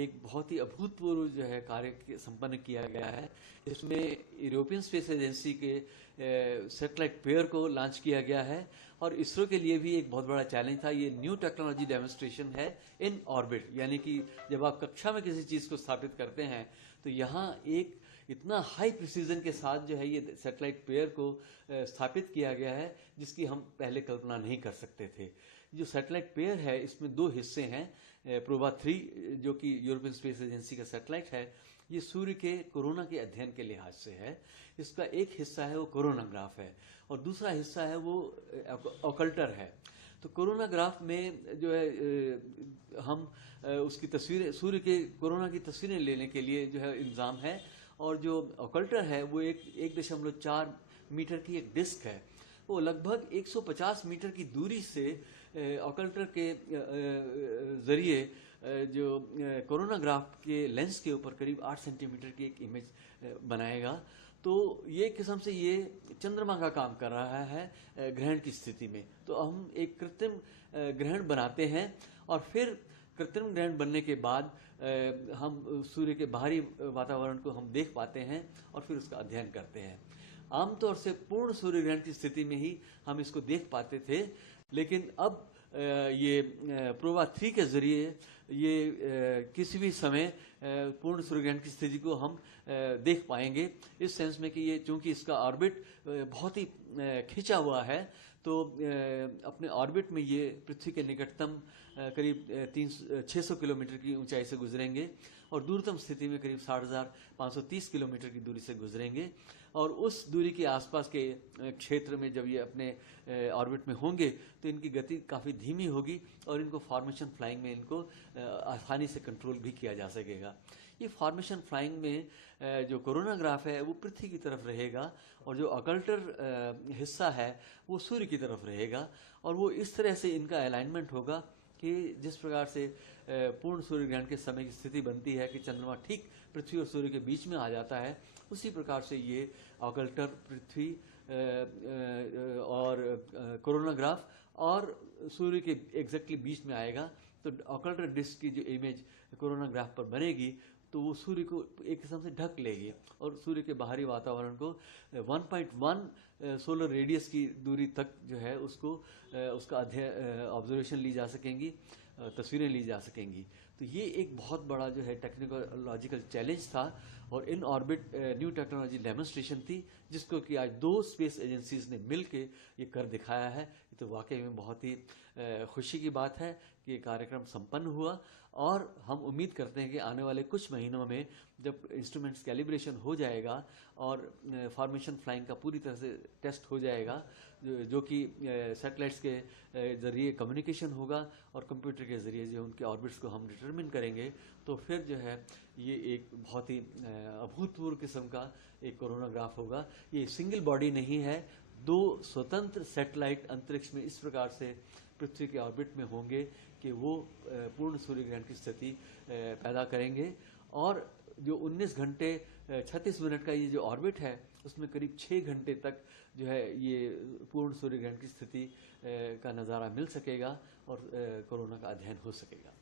एक बहुत ही अभूतपूर्व जो है कार्य संपन्न किया गया है। इसमें यूरोपियन स्पेस एजेंसी के सैटेलाइट पेयर को लॉन्च किया गया है और इसरो के लिए भी एक बहुत बड़ा चैलेंज था। ये न्यू टेक्नोलॉजी डेमोन्स्ट्रेशन है इन ऑर्बिट, यानी कि जब आप कक्षा में किसी चीज़ को स्थापित करते हैं तो यहाँ एक इतना हाई प्रिसीजन के साथ जो है ये सैटेलाइट पेयर को स्थापित किया गया है जिसकी हम पहले कल्पना नहीं कर सकते थे। जो सैटेलाइट पेयर है इसमें दो हिस्से हैं। प्रोबा 3 जो कि यूरोपियन स्पेस एजेंसी का सैटेलाइट है, ये सूर्य के कोरोना के अध्ययन के लिहाज से है। इसका एक हिस्सा है वो कोरोनाग्राफ है और दूसरा हिस्सा है वो ऑकल्टर है। तो कोरोनाग्राफ में जो है हम उसकी तस्वीरें, सूर्य के कोरोना की तस्वीरें लेने के लिए जो है इंतजाम है। और जो ऑकल्टर है वो 1.4 मीटर की एक डिस्क है। वो लगभग 150 मीटर की दूरी से ऑकल्टर के जरिए जो कोरोनाग्राफ के लेंस के ऊपर करीब 8 सेंटीमीटर की एक इमेज बनाएगा। तो ये किस्म से ये चंद्रमा का काम कर रहा है ग्रहण की स्थिति में। तो हम एक कृत्रिम ग्रहण बनाते हैं और फिर कृत्रिम ग्रहण बनने के बाद हम सूर्य के बाहरी वातावरण को हम देख पाते हैं और फिर उसका अध्ययन करते हैं। आमतौर से पूर्ण सूर्य ग्रहण की स्थिति में ही हम इसको देख पाते थे, लेकिन अब ये प्रोबा 3 के जरिए ये किसी भी समय पूर्ण सूर्य ग्रहण की स्थिति को हम देख पाएंगे। इस सेंस में कि ये चूंकि इसका ऑर्बिट बहुत ही खिंचा हुआ है, तो अपने ऑर्बिट में ये पृथ्वी के निकटतम करीब 600 किलोमीटर की ऊंचाई से गुजरेंगे और दूरतम स्थिति में करीब 60,530 किलोमीटर की दूरी से गुजरेंगे। और उस दूरी के आसपास के क्षेत्र में जब ये अपने ऑर्बिट में होंगे तो इनकी गति काफ़ी धीमी होगी और इनको फॉर्मेशन फ्लाइंग में इनको आसानी से कंट्रोल भी किया जा सकेगा। ये फॉर्मेशन फ्लाइंग में जो कोरोनाग्राफ है वो पृथ्वी की तरफ रहेगा और जो ऑकल्टर हिस्सा है वो सूर्य की तरफ रहेगा। और वो इस तरह से इनका अलाइनमेंट होगा कि जिस प्रकार से पूर्ण सूर्य ग्रहण के समय की स्थिति बनती है कि चंद्रमा ठीक पृथ्वी और सूर्य के बीच में आ जाता है, उसी प्रकार से ये ऑकल्टर पृथ्वी और कोरोनाग्राफ और सूर्य के एग्जैक्टली बीच में आएगा। तो ऑकल्टर डिस्क की जो इमेज कोरोनाग्राफ पर बनेगी तो वो सूर्य को एक किस्म से ढक लेगी और सूर्य के बाहरी वातावरण को 1.1 सोलर रेडियस की दूरी तक जो है उसको उसका ऑब्जर्वेशन ली जा सकेंगी, तस्वीरें ली जा सकेंगी। तो ये एक बहुत बड़ा जो है टेक्नोलॉजिकल चैलेंज था और in orbit new technology demonstration थी जिसको कि आज 2 स्पेस एजेंसीज ने मिलके ये कर दिखाया है। ये तो वाकई में बहुत ही खुशी की बात है कि ये कार्यक्रम संपन्न हुआ और हम उम्मीद करते हैं कि आने वाले कुछ महीनों में जब इंस्ट्रूमेंट्स कैलिब्रेशन हो जाएगा और फॉर्मेशन फ्लाइंग का पूरी तरह से टेस्ट हो जाएगा, जो कि सैटेलाइट्स के ज़रिए कम्युनिकेशन होगा और कंप्यूटर के ज़रिए जो उनके ऑर्बिट्स को हम डिटरमिन करेंगे, तो फिर जो है ये एक बहुत ही अभूतपूर्व किस्म का एक कोरोनाग्राफ होगा। ये सिंगल बॉडी नहीं है, 2 स्वतंत्र सैटेलाइट अंतरिक्ष में इस प्रकार से पृथ्वी के ऑर्बिट में होंगे कि वो पूर्ण सूर्य ग्रहण की स्थिति पैदा करेंगे। और जो 19 घंटे 36 मिनट का ये जो ऑर्बिट है उसमें करीब 6 घंटे तक जो है ये पूर्ण सूर्य ग्रहण की स्थिति का नज़ारा मिल सकेगा और कोरोना का अध्ययन हो सकेगा।